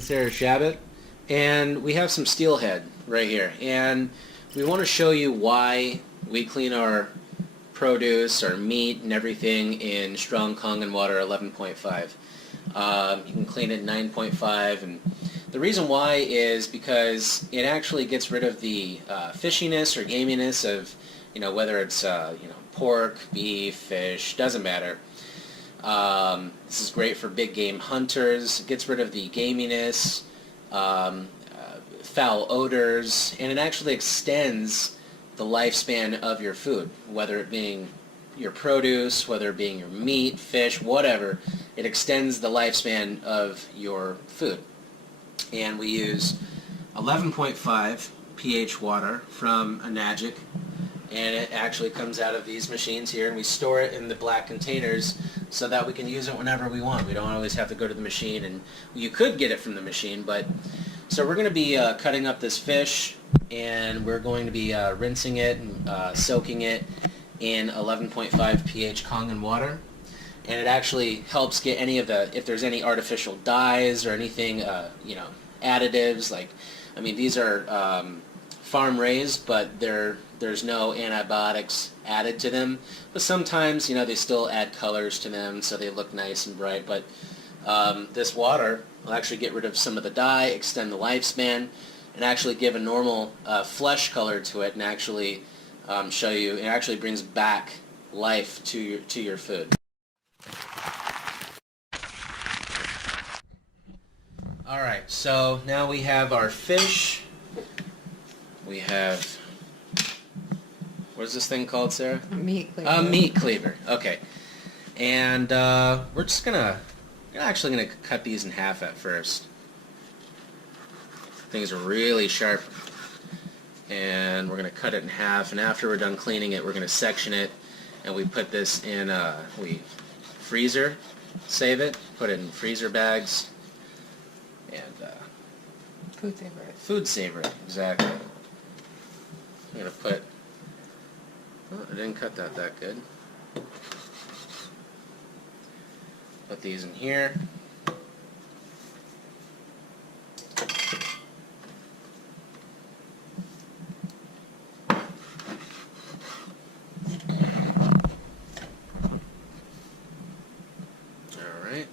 and Sarah Shabbat, and we have some steelhead right here, and we want to show you why we clean our produce, our meat, and everything in strong Kangen water 11.5. You can clean it 9.5, and the reason why is because it actually gets rid of the fishiness or gaminess of, whether it's pork, beef, fish, doesn't matter. This is great for big game hunters. It gets rid of the gaminess, foul odors, and it actually extends the lifespan of your food, whether it being your produce, whether it being your meat, fish, whatever. It extends the lifespan of your food. And we use 11.5 pH water from Anagic, and it actually comes out of these machines here, and we store it in the black containers so that we can use it whenever we want. We don't always have to go to the machine, and you could get it from the machine, but so we're going to be cutting up this fish, and we're going to be rinsing it and soaking it in 11.5 pH Kangen water, and it actually helps get any of the, if there's any artificial dyes or anything, additives, like, these are farm raised, but there's no antibiotics added to them, but sometimes they still add colors to them so they look nice and bright. But this water will actually get rid of some of the dye, extend the lifespan, and actually give a normal flesh color to it, and actually show you it actually brings back life to your food. Alright, so now we have our fish. We have, what is this thing called, Sarah? A meat cleaver. A meat cleaver, okay. And we're actually gonna cut these in half at first. Things are really sharp. And we're gonna cut it in half, and after we're done cleaning it, we're gonna section it, and we put this in we freezer, save it, put it in freezer bags, and Food saver. Food saver, exactly. I'm gonna put, oh, I didn't cut that good. Put these in here. Alright.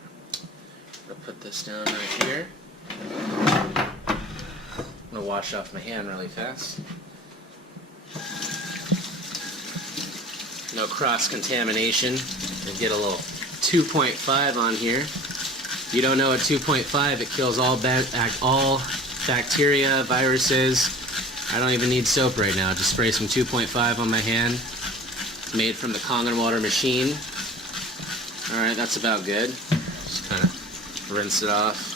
I'll put this down right here. I'm going to wash off my hand really fast. No cross-contamination. And get a little 2.5 on here. If you don't know a 2.5, it kills all bacteria, viruses. I don't even need soap right now. Just spray some 2.5 on my hand. Made from the Kangen water machine. Alright, that's about good. Just kind of rinse it off.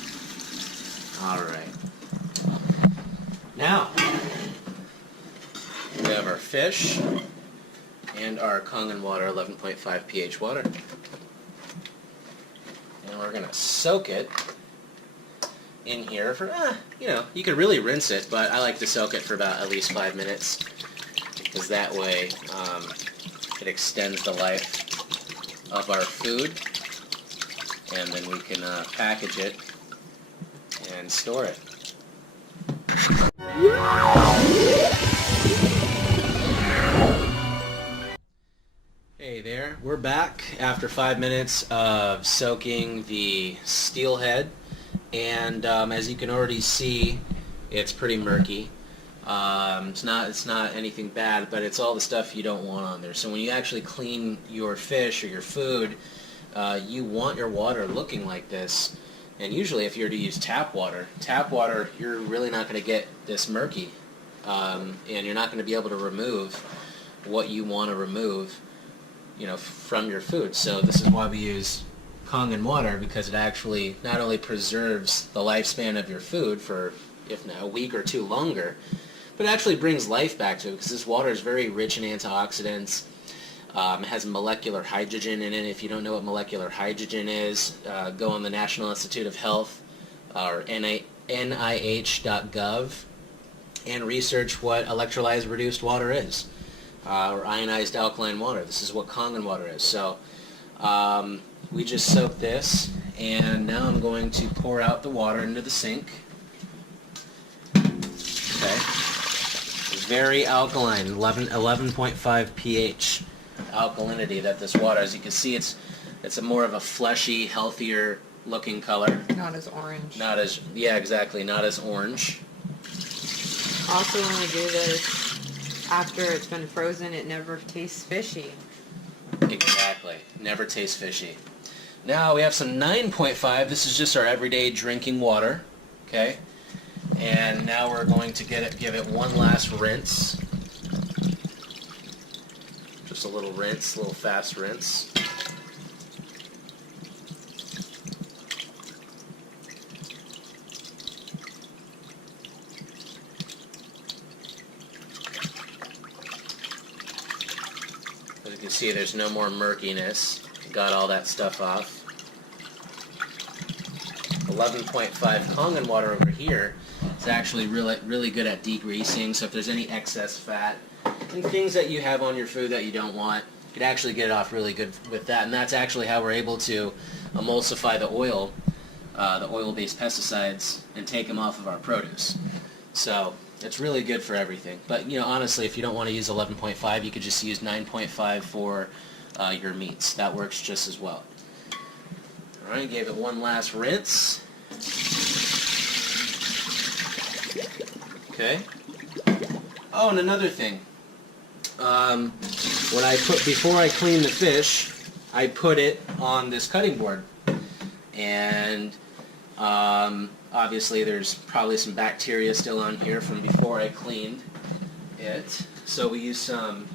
Alright. Now, we have our fish and our Kangen water, 11.5 pH water. And we're going to soak it in here for, you could really rinse it, but I like to soak it for about at least 5 minutes, because that way it extends the life of our food, and then we can package it and store it. Hey there, we're back after 5 minutes of soaking the steelhead, and as you can already see, it's pretty murky. It's not anything bad, but it's all the stuff you don't want on there. So when you actually clean your fish or your food, you want your water looking like this. And usually if you were to use tap water, you're really not going to get this murky. And you're not going to be able to remove what you want to remove, from your food. So this is why we use Kangen water, because it actually not only preserves the lifespan of your food for, if not a week or two longer, but it actually brings life back to it, because this water is very rich in antioxidants. It has molecular hydrogen in it. If you don't know what molecular hydrogen is, go on the National Institute of Health or NIH.gov and research what electrolyzed reduced water is, or ionized alkaline water. This is what Kangen water is. So we just soak this, And now I'm going to pour out the water into the sink. Okay. Very alkaline, 11.5 pH alkalinity that this water. As you can see, it's a more of a fleshy, healthier looking color. Not as orange. Not as, yeah, exactly, not as orange. Also, when we do this after it's been frozen, it never tastes fishy. Exactly, never tastes fishy. Now we have some 9.5. This is just our everyday drinking water. Okay. And now we're going to give it one last rinse. Just a little rinse, a little fast rinse. As you can see, there's no more murkiness. Got all that stuff off. 11.5 Kangen water over here is actually really good at degreasing. So if there's any excess fat and things that you have on your food that you don't want, you can actually get it off really good with that. And that's actually how we're able to emulsify the oil-based pesticides, and take them off of our produce. So it's really good for everything. But honestly, if you don't want to use 11.5, you could just use 9.5 for your meats. That works just as well. All right, gave it one last rinse. Okay. Oh, and another thing. Before I clean the fish, I put it on this cutting board, and obviously there's probably some bacteria still on here from before I cleaned it. So we use some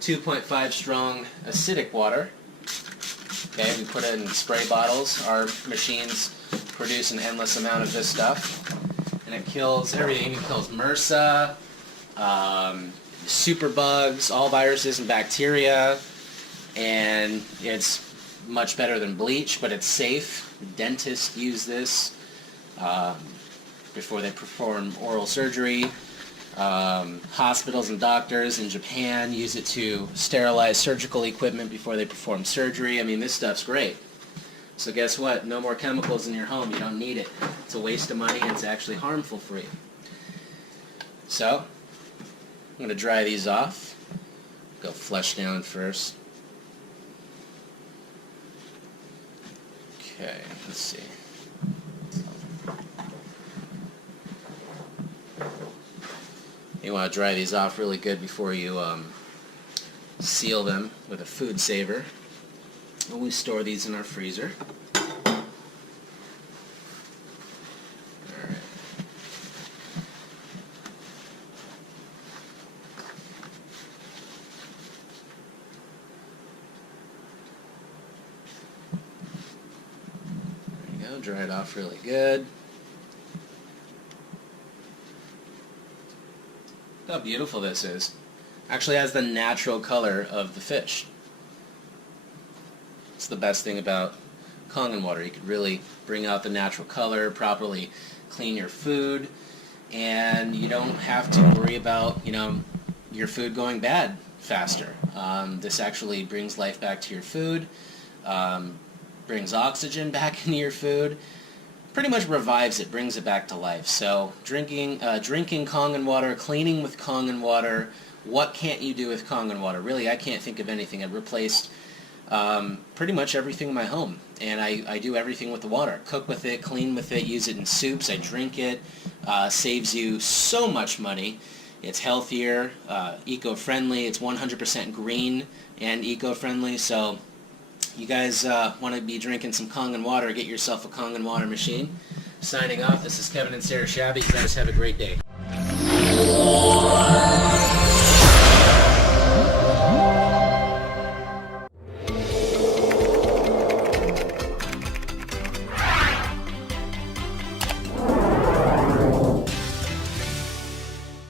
2.5 strong acidic water. Okay, we put it in spray bottles. Our machines produce an endless amount of this stuff, and it kills everything. It kills MRSA, superbugs, all viruses and bacteria, and it's much better than bleach, but it's safe. Dentists use this before they perform oral surgery. Hospitals and doctors in Japan use it to sterilize surgical equipment before they perform surgery. I mean, this stuff's great. So guess what? No more chemicals in your home. You don't need it. It's a waste of money, and it's actually harmful for you. So I'm going to dry these off. Go flush down first. Okay, let's see. You want to dry these off really good before you seal them with a food saver. And we store these in our freezer. Alright. There you go, dry it off really good. Look how beautiful this is. Actually has the natural color of the fish. It's the best thing about Kangen water. You could really bring out the natural color, properly clean your food, and you don't have to worry about, your food going bad faster. This actually brings life back to your food, brings oxygen back into your food, pretty much revives it, brings it back to life. So drinking Kangen water, cleaning with Kangen water, what can't you do with Kangen water? Really, I can't think of anything. I've replaced pretty much everything in my home, and I do everything with the water. Cook with it, clean with it, use it in soups, I drink it. Saves you so much money. It's healthier, eco-friendly, it's 100% green and eco-friendly, so you guys want to be drinking some Kangen water, get yourself a Kangen water machine. Signing off, this is Kevin and Sarah Shabby. You guys have a great day.